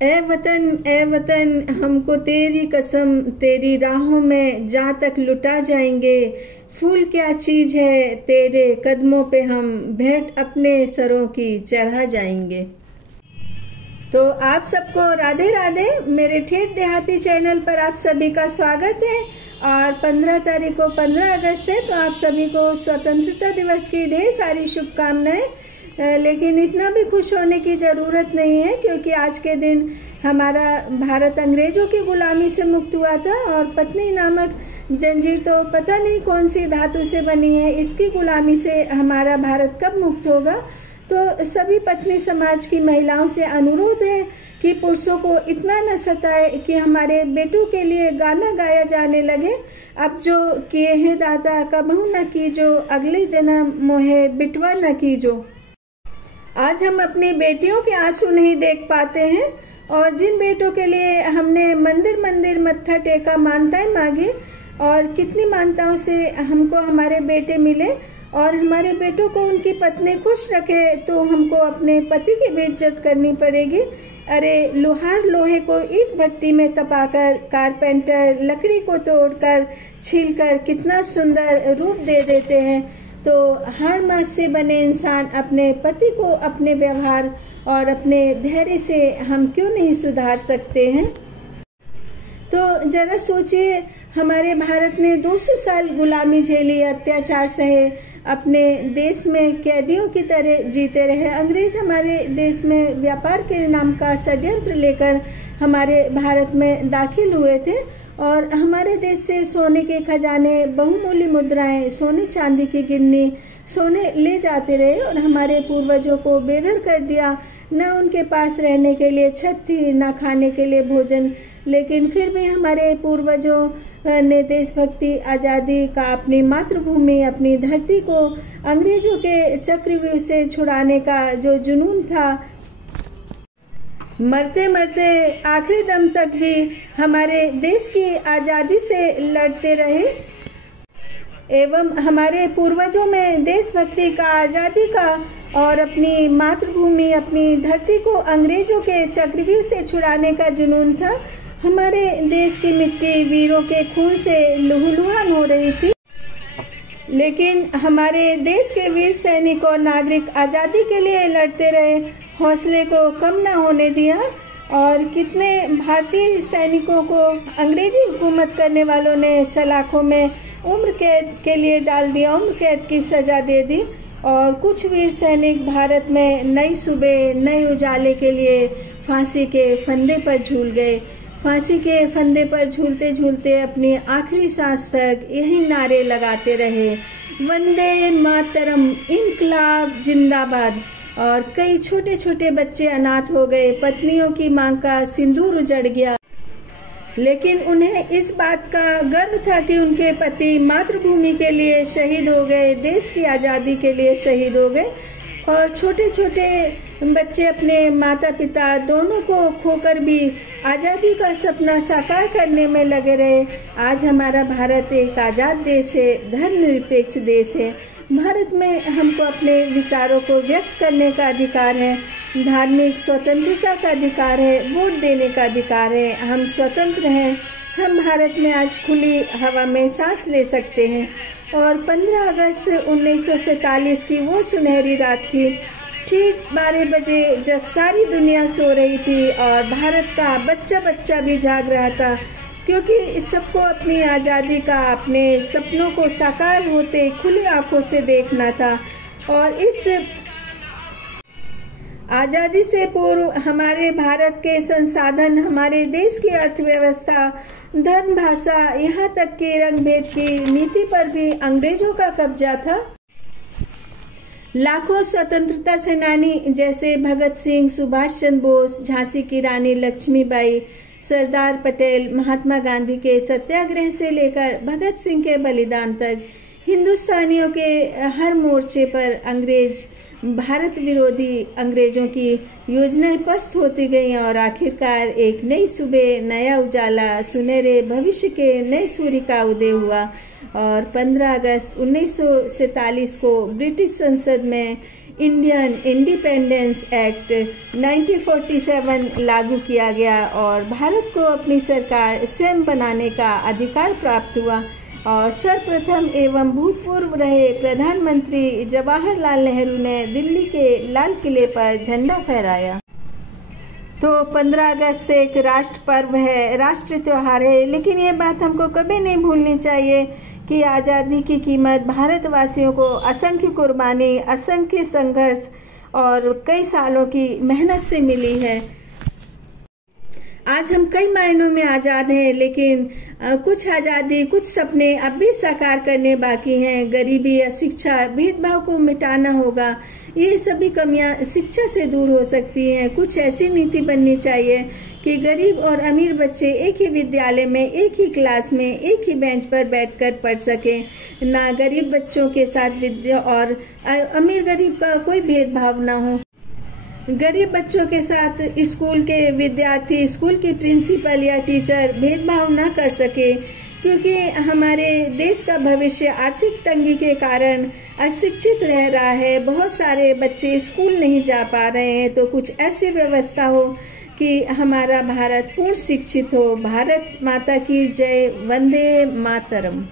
ए वतन हमको तेरी कसम, तेरी राहों में जहाँ तक लुटा जाएंगे। फूल क्या चीज है, तेरे कदमों पे हम भेंट अपने सरों की चढ़ा जाएंगे। तो आप सबको राधे राधे। मेरे ठेठ देहाती चैनल पर आप सभी का स्वागत है। और 15 तारीख को 15 अगस्त है, तो आप सभी को स्वतंत्रता दिवस की ढेर सारी शुभकामनाएं। लेकिन इतना भी खुश होने की ज़रूरत नहीं है, क्योंकि आज के दिन हमारा भारत अंग्रेजों की गुलामी से मुक्त हुआ था। और पत्नी नामक जंजीर तो पता नहीं कौन सी धातु से बनी है, इसकी गुलामी से हमारा भारत कब मुक्त होगा। तो सभी पत्नी समाज की महिलाओं से अनुरोध है कि पुरुषों को इतना न सताए कि हमारे बेटों के लिए गाना गाया जाने लगे, अब जो किए हैं दादा कबहू न कीजो, अगले जन्म मोहे बिटवा न कीजो। आज हम अपनी बेटियों के आंसू नहीं देख पाते हैं, और जिन बेटों के लिए हमने मंदिर मंदिर मत्था टेका, मानताएं मांगी, और कितनी मानताओं से हमको हमारे बेटे मिले, और हमारे बेटों को उनकी पत्नी खुश रखे, तो हमको अपने पति की भी इज्जत करनी पड़ेगी। अरे लोहार लोहे को ईंट भट्टी में तपाकर, कारपेंटर लकड़ी को तोड़कर छीलकर कितना सुंदर रूप दे देते हैं। तो हाड़ मांस से बने इंसान अपने पति को अपने व्यवहार और अपने धैर्य से हम क्यों नहीं सुधार सकते हैं। तो जरा सोचिए, हमारे भारत ने 200 साल गुलामी झेली, अत्याचार सहे, अपने देश में कैदियों की तरह जीते रहे। अंग्रेज हमारे देश में व्यापार के नाम का षड्यंत्र लेकर हमारे भारत में दाखिल हुए थे, और हमारे देश से सोने के खजाने, बहुमूल्य मुद्राएं, सोने चांदी की गिन्नी, सोने ले जाते रहे, और हमारे पूर्वजों को बेघर कर दिया। न उनके पास रहने के लिए छत थी, न खाने के लिए भोजन, लेकिन फिर भी हमारे पूर्वजों ने देशभक्ति, आज़ादी का, अपनी मातृभूमि, अपनी धरती को अंग्रेजों के चक्रव्यूह से छुड़ाने का जो जुनून था, मरते मरते आखिरी दम तक भी हमारे देश की आज़ादी से लड़ते रहे। एवं हमारे पूर्वजों में देशभक्ति का, आज़ादी का और अपनी मातृभूमि, अपनी धरती को अंग्रेजों के चक्रव्यूह से छुड़ाने का जुनून था। हमारे देश की मिट्टी वीरों के खून से लहूलुहान हो रही थी, लेकिन हमारे देश के वीर सैनिक और नागरिक आज़ादी के लिए लड़ते रहे, हौसले को कम न होने दिया। और कितने भारतीय सैनिकों को अंग्रेजी हुकूमत करने वालों ने सलाखों में उम्र कैद के लिए डाल दिया, उम्र कैद की सजा दे दी। और कुछ वीर सैनिक भारत में नई सुबह, नए उजाले के लिए फांसी के फंदे पर झूल गए। फांसी के फंदे पर झूलते झूलते अपनी आखिरी सांस तक यही नारे लगाते रहे, वंदे मातरम, इनकलाब जिंदाबाद। और कई छोटे छोटे बच्चे अनाथ हो गए, पत्नियों की मांग का सिंदूर उजड़ गया, लेकिन उन्हें इस बात का गर्व था कि उनके पति मातृभूमि के लिए शहीद हो गए, देश की आज़ादी के लिए शहीद हो गए। और छोटे छोटे बच्चे अपने माता पिता दोनों को खोकर भी आज़ादी का सपना साकार करने में लगे रहे। आज हमारा भारत एक आज़ाद देश है, धर्मनिरपेक्ष देश है। भारत में हमको अपने विचारों को व्यक्त करने का अधिकार है, धार्मिक स्वतंत्रता का अधिकार है, वोट देने का अधिकार है। हम स्वतंत्र हैं। हम भारत में आज खुली हवा में सांस ले सकते हैं। और 15 अगस्त 1947 की वो सुनहरी रात थी, ठीक 12 बजे, जब सारी दुनिया सो रही थी और भारत का बच्चा बच्चा भी जाग रहा था, क्योंकि सबको अपनी आज़ादी का, अपने सपनों को साकार होते खुली आंखों से देखना था। और इस आज़ादी से पूर्व हमारे भारत के संसाधन, हमारे देश की अर्थव्यवस्था, धर्म, भाषा, यहाँ तक कि रंग भेद की नीति पर भी अंग्रेजों का कब्जा था। लाखों स्वतंत्रता सेनानी जैसे भगत सिंह, सुभाष चंद्र बोस, झांसी की रानी लक्ष्मीबाई, सरदार पटेल, महात्मा गांधी के सत्याग्रह से लेकर भगत सिंह के बलिदान तक हिंदुस्तानियों के हर मोर्चे पर अंग्रेज, भारत विरोधी अंग्रेजों की योजनाएं पस्त होती गईं, और आखिरकार एक नई सुबह, नया उजाला, सुनहरे भविष्य के नए सूर्य का उदय हुआ। और 15 अगस्त 1947 को ब्रिटिश संसद में इंडियन इंडिपेंडेंस एक्ट 1947 लागू किया गया और भारत को अपनी सरकार स्वयं बनाने का अधिकार प्राप्त हुआ और सर्वप्रथम एवं भूतपूर्व रहे प्रधानमंत्री जवाहरलाल नेहरू ने दिल्ली के लाल किले पर झंडा फहराया। तो 15 अगस्त एक राष्ट्र पर्व है, राष्ट्रीय त्योहार है, लेकिन ये बात हमको कभी नहीं भूलनी चाहिए कि आज़ादी की कीमत भारतवासियों को असंख्य कुर्बानी, असंख्य संघर्ष और कई सालों की मेहनत से मिली है। आज हम कई मायनों में आज़ाद हैं, लेकिन कुछ आज़ादी, कुछ सपने अब भी साकार करने बाकी हैं। गरीबी, अशिक्षा, भेदभाव को मिटाना होगा। ये सभी कमियां शिक्षा से दूर हो सकती हैं। कुछ ऐसी नीति बननी चाहिए कि गरीब और अमीर बच्चे एक ही विद्यालय में, एक ही क्लास में, एक ही बेंच पर बैठकर पढ़ सकें। ना गरीब बच्चों के साथ विद्या और अमीर गरीब का कोई भेदभाव ना हो। गरीब बच्चों के साथ स्कूल के विद्यार्थी, स्कूल के प्रिंसिपल या टीचर भेदभाव ना कर सके, क्योंकि हमारे देश का भविष्य आर्थिक तंगी के कारण अशिक्षित रह रहा है। बहुत सारे बच्चे स्कूल नहीं जा पा रहे हैं। तो कुछ ऐसी व्यवस्था हो कि हमारा भारत पूर्ण शिक्षित हो। भारत माता की जय। वंदे मातरम।